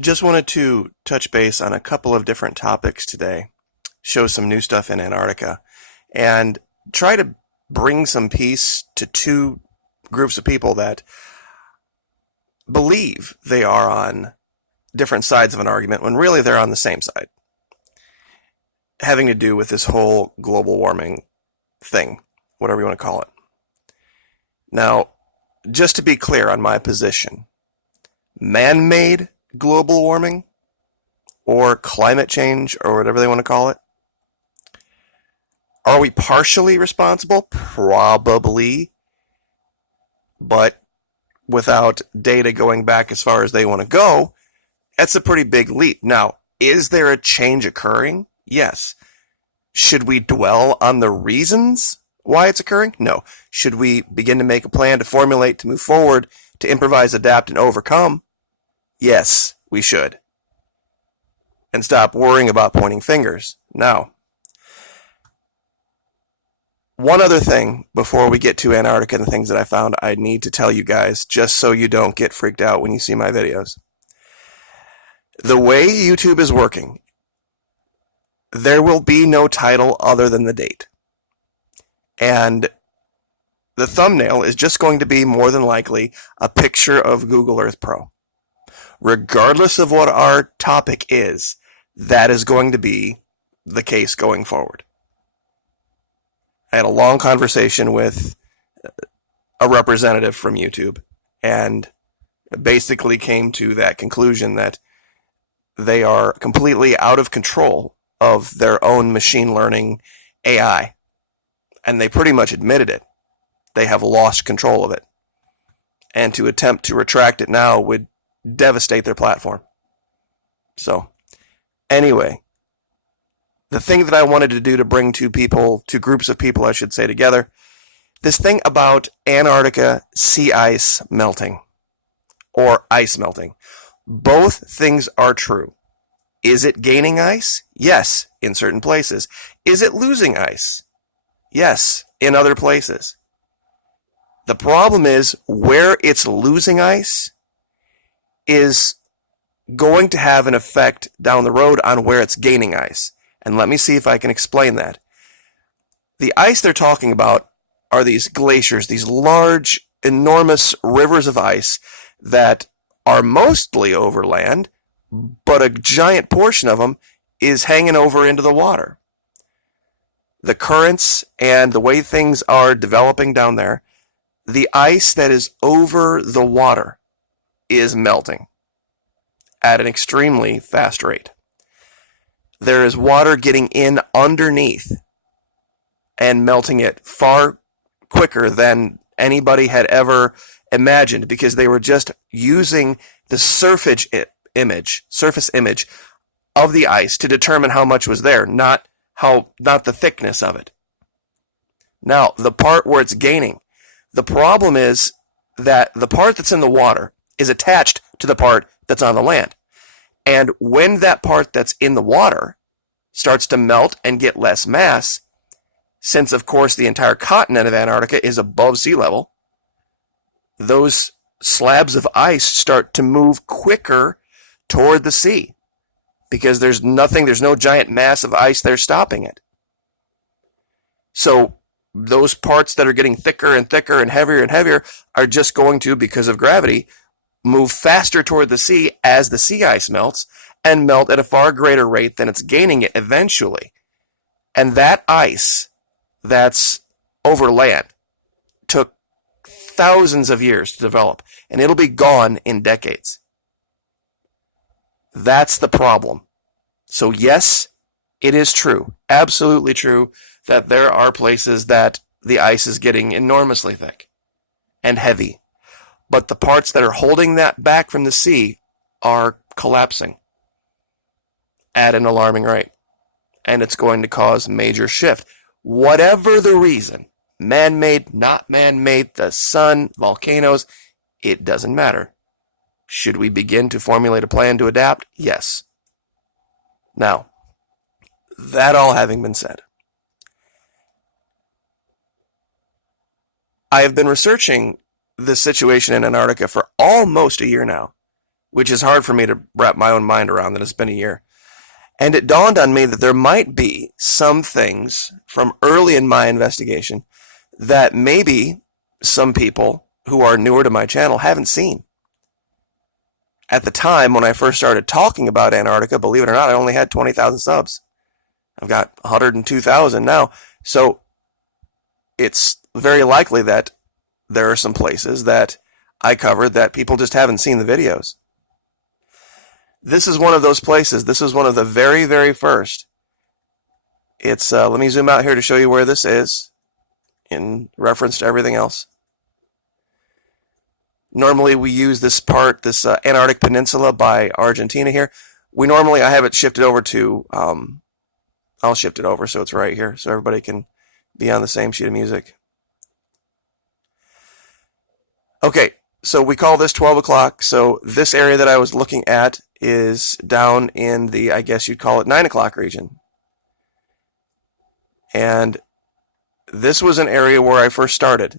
Just wanted to touch base on a couple of different topics today, show some new stuff in Antarctica, and try to bring some peace to two groups of people that believe they are on different sides of an argument when really they're on the same side, having to do with this whole global warming thing, whatever you want to call it. Now, just to be clear on my position, man-made global warming or climate change or whatever they want to call it, are we partially responsible? Probably, but without data going back as far as they want to go, that's a pretty big leap. Now, is there a change occurring? Yes. Should we dwell on the reasons why it's occurring? No. Should we begin to make a plan to formulate, to move forward, to improvise, adapt, and overcome? Yes, we should. And stop worrying about pointing fingers. Now, one other thing before we get to Antarctica and the things that I found I need to tell you guys, just so you don't get freaked out when you see my videos. The way YouTube is working, there will be no title other than the date. And the thumbnail is just going to be more than likely a picture of Google Earth Pro. Regardless of what our topic is, that is going to be the case going forward. I had a long conversation with a representative from YouTube and basically came to that conclusion that they are completely out of control of their own machine learning AI. And they pretty much admitted it. They have lost control of it. And to attempt to retract it now would devastate their platform. So, anyway, the thing that I wanted to do to bring two groups of people, I should say, together, this thing about Antarctica sea ice melting, or ice melting. Both things are true. Is it gaining ice? Yes, in certain places. Is it losing ice? Yes, in other places. The problem is where it's losing ice is going to have an effect down the road on where it's gaining ice. And let me see if I can explain that. The ice they're talking about are these glaciers, these large, enormous rivers of ice that are mostly over land, but a giant portion of them is hanging over into the water. The currents and the way things are developing down there, the ice that is over the water is melting at an extremely fast rate. There is water getting in underneath and melting it far quicker than anybody had ever imagined because they were just using the surface image of the ice to determine how much was there, not the thickness of it. Now, the part where it's gaining, the problem is that the part that's in the water is attached to the part that's on the land. And when that part that's in the water starts to melt and get less mass, since, of course, the entire continent of Antarctica is above sea level, those slabs of ice start to move quicker toward the sea because there's no giant mass of ice there stopping it. So those parts that are getting thicker and thicker and heavier are just going to, because of gravity, move faster toward the sea as the sea ice melts and melt at a far greater rate than it's gaining it eventually. And that ice that's over land took thousands of years to develop, and it'll be gone in decades. That's the problem. So yes, it is true, absolutely true, that there are places that the ice is getting enormously thick and heavy. But the parts that are holding that back from the sea are collapsing at an alarming rate. And it's going to cause major shift. Whatever the reason, man-made, not man-made, the sun, volcanoes, it doesn't matter. Should we begin to formulate a plan to adapt? Yes. Now, that all having been said, I have been researching the situation in Antarctica for almost a year now. which is hard for me to wrap my own mind around that it's been a year. And it dawned on me that there might be some things from early in my investigation that maybe some people who are newer to my channel haven't seen. At the time when I first started talking about Antarctica, believe it or not, I only had 20,000 subs. I've got 102,000 now. So it's very likely that there are some places that I covered that people just haven't seen the videos. This is one of those places. This is one of the very, very first. It's, let me zoom out here to show you where this is in reference to everything else. Normally we use this part, this Antarctic Peninsula by Argentina here. I have it shifted over to, I'll shift it over so it's right here so everybody can be on the same sheet of music. Okay, so we call this 12 o'clock. So this area that I was looking at is down in the, I guess you'd call it 9 o'clock region. And this was an area where I first started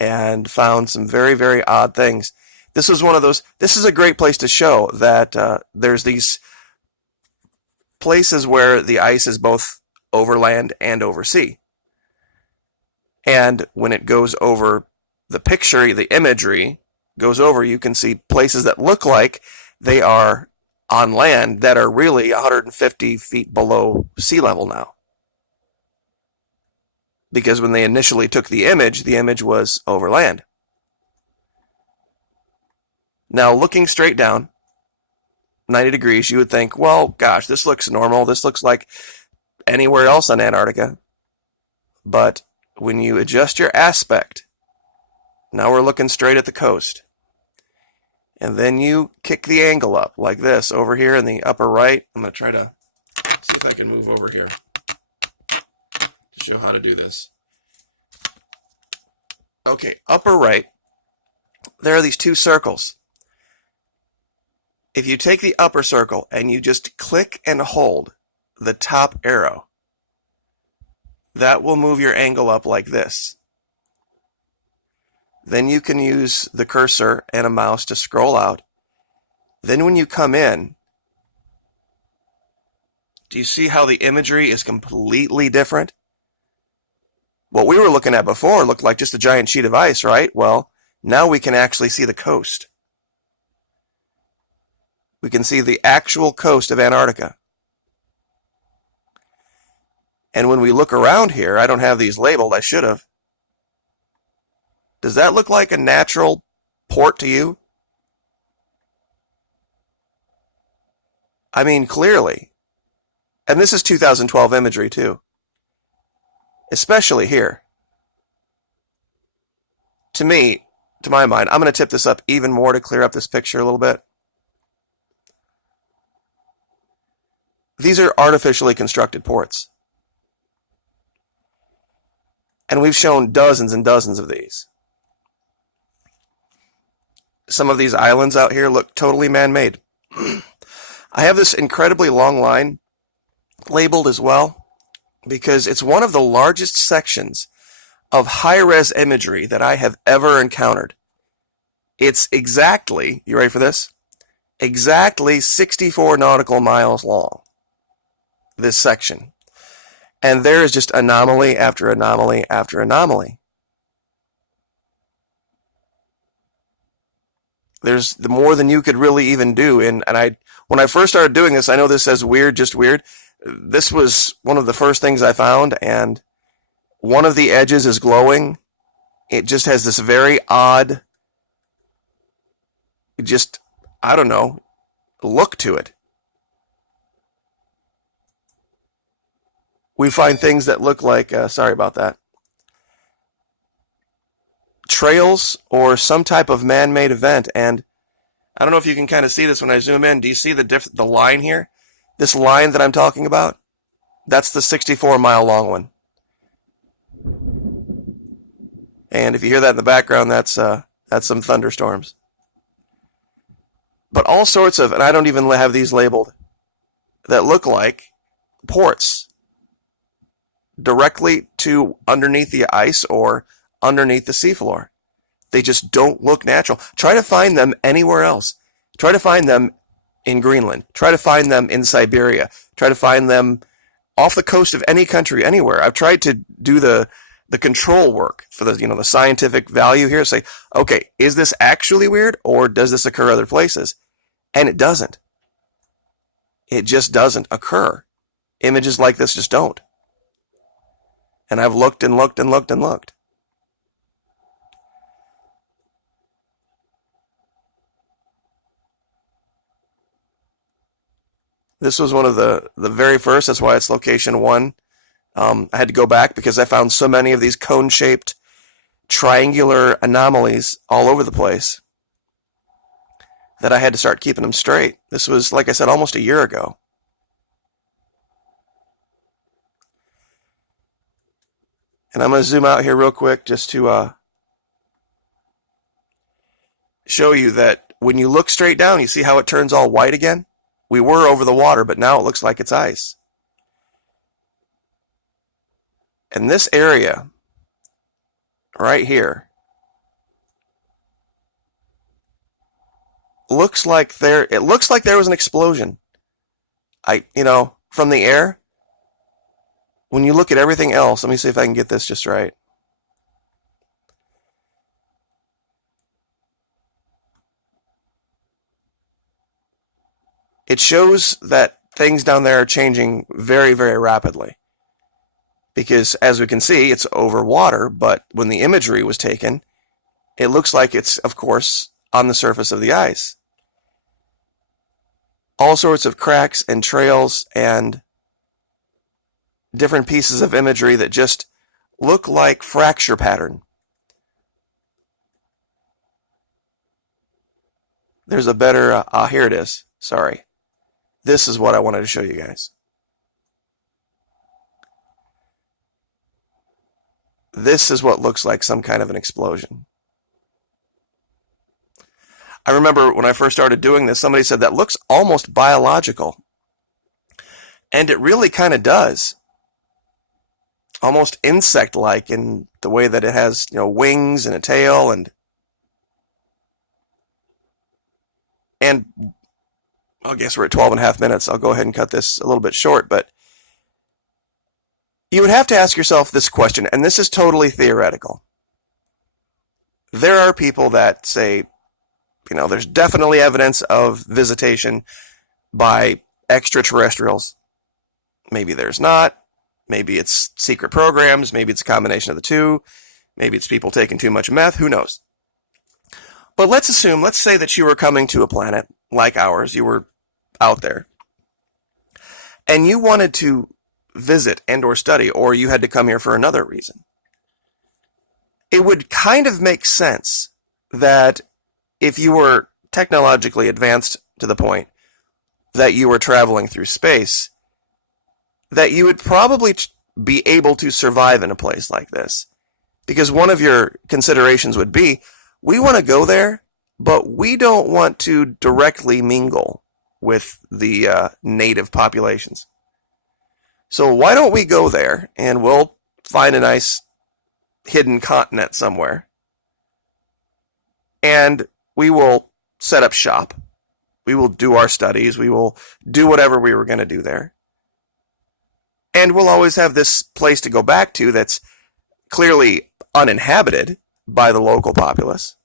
and found some very, very odd things. This was one of those, this is a great place to show that there's these places where the ice is both overland and oversea. And when it goes over the picture, the imagery goes over, you can see places that look like they are on land that are really 150 feet below sea level now. Because when they initially took the image was over land. Now, looking straight down, 90 degrees, you would think, well, gosh, this looks normal. This looks like anywhere else on Antarctica. But when you adjust your aspect, now we're looking straight at the coast. And then you kick the angle up like this over here in the upper right. I'm going to try to see if I can move over here to show how to do this. Okay, upper right, there are these two circles. If you take the upper circle and you just click and hold the top arrow, that will move your angle up like this. Then you can use the cursor and a mouse to scroll out. Then when you come in, do you see how the imagery is completely different? What we were looking at before looked like just a giant sheet of ice, right? Well, now we can actually see the coast. We can see the actual coast of Antarctica. And when we look around here, I don't have these labeled, I should have. Does that look like a natural port to you? I mean, clearly. And this is 2012 imagery too. Especially here. To me, to my mind, I'm going to tip this up even more to clear up this picture a little bit. These are artificially constructed ports. And we've shown dozens and dozens of these. Some of these islands out here look totally man-made. I have this incredibly long line labeled as well because it's one of the largest sections of high-res imagery that I have ever encountered. It's exactly, you ready for this? Exactly 64 nautical miles long, this section. And there is just anomaly after anomaly after anomaly. There's the more than you could really even do. And when I first started doing this, I know this says weird, just weird. This was one of the first things I found, and one of the edges is glowing. It just has this very odd, just, I don't know, look to it. We find things that look like, sorry about that, trails or some type of man-made event. And I don't know if you can kind of see this when I zoom in. Do you see the line here? This line that I'm talking about? That's the 64-mile long one. And if you hear that in the background, that's some thunderstorms. But all sorts of, and I don't even have these labeled, that look like ports directly to underneath the ice or underneath the seafloor. They just don't look natural. Try to find them anywhere else. Try to find them in Greenland. Try to find them in Siberia. Try to find them off the coast of any country, anywhere. I've tried to do the control work for the scientific value here. Say, okay, is this actually weird, or does this occur other places? And it doesn't. It just doesn't occur. Images like this just don't. And I've looked and looked and looked and looked. This was one of the very first. That's why it's location 1. I had to go back because I found so many of these cone-shaped triangular anomalies all over the place that I had to start keeping them straight. This was, like I said, almost a year ago. And I'm going to zoom out here real quick just to show you that when you look straight down, you see how it turns all white again? We were over the water, but now it looks like it's ice. And this area right here looks like there was an explosion. From the air. When you look at everything else, let me see if I can get this just right. It shows that things down there are changing very, very rapidly. Because as we can see, it's over water, but when the imagery was taken, it looks like it's, of course, on the surface of the ice. All sorts of cracks and trails and different pieces of imagery that just look like fracture pattern. There's a better, here it is. Sorry. This is what I wanted to show you guys. This is what looks like some kind of an explosion. I remember when I first started doing this, somebody said that looks almost biological. And it really kind of does. Almost insect-like in the way that it has, wings and a tail and I guess we're at 12 and a half minutes. I'll go ahead and cut this a little bit short, but you would have to ask yourself this question, and this is totally theoretical. There are people that say, there's definitely evidence of visitation by extraterrestrials. Maybe there's not. Maybe it's secret programs. Maybe it's a combination of the two. Maybe it's people taking too much meth. Who knows? But let's say that you were coming to a planet like ours. You were out there. And you wanted to visit and or study, or you had to come here for another reason. It would kind of make sense that if you were technologically advanced to the point that you were traveling through space, that you would probably be able to survive in a place like this. Because one of your considerations would be, we want to go there, but we don't want to directly mingle with the native populations. So why don't we go there and we'll find a nice hidden continent somewhere. And we will set up shop. We will do our studies. We will do whatever we were going to do there. And we'll always have this place to go back to that's clearly uninhabited by the local populace.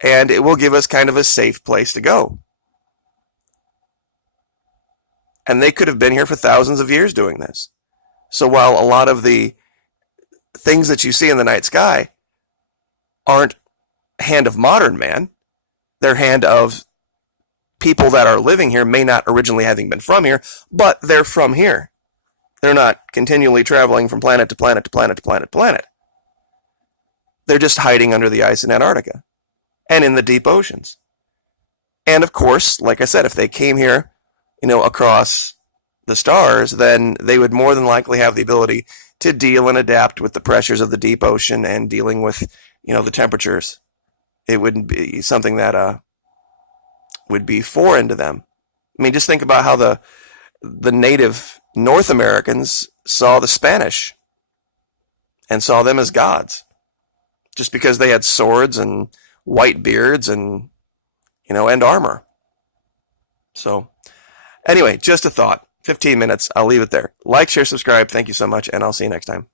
And it will give us kind of a safe place to go. And they could have been here for thousands of years doing this. So while a lot of the things that you see in the night sky aren't hand of modern man, they're hand of people that are living here, may not originally having been from here, but they're from here. They're not continually traveling from planet to planet to planet to planet to planet. They're just hiding under the ice in Antarctica and in the deep oceans. And of course, like I said, if they came here, across the stars, then they would more than likely have the ability to deal and adapt with the pressures of the deep ocean and dealing with, the temperatures. It wouldn't be something that would be foreign to them. I mean, just think about how the native North Americans saw the Spanish and saw them as gods. Just because they had swords and white beards and, and armor. So anyway, just a thought. 15 minutes. I'll leave it there. Like, share, subscribe. Thank you so much, and I'll see you next time.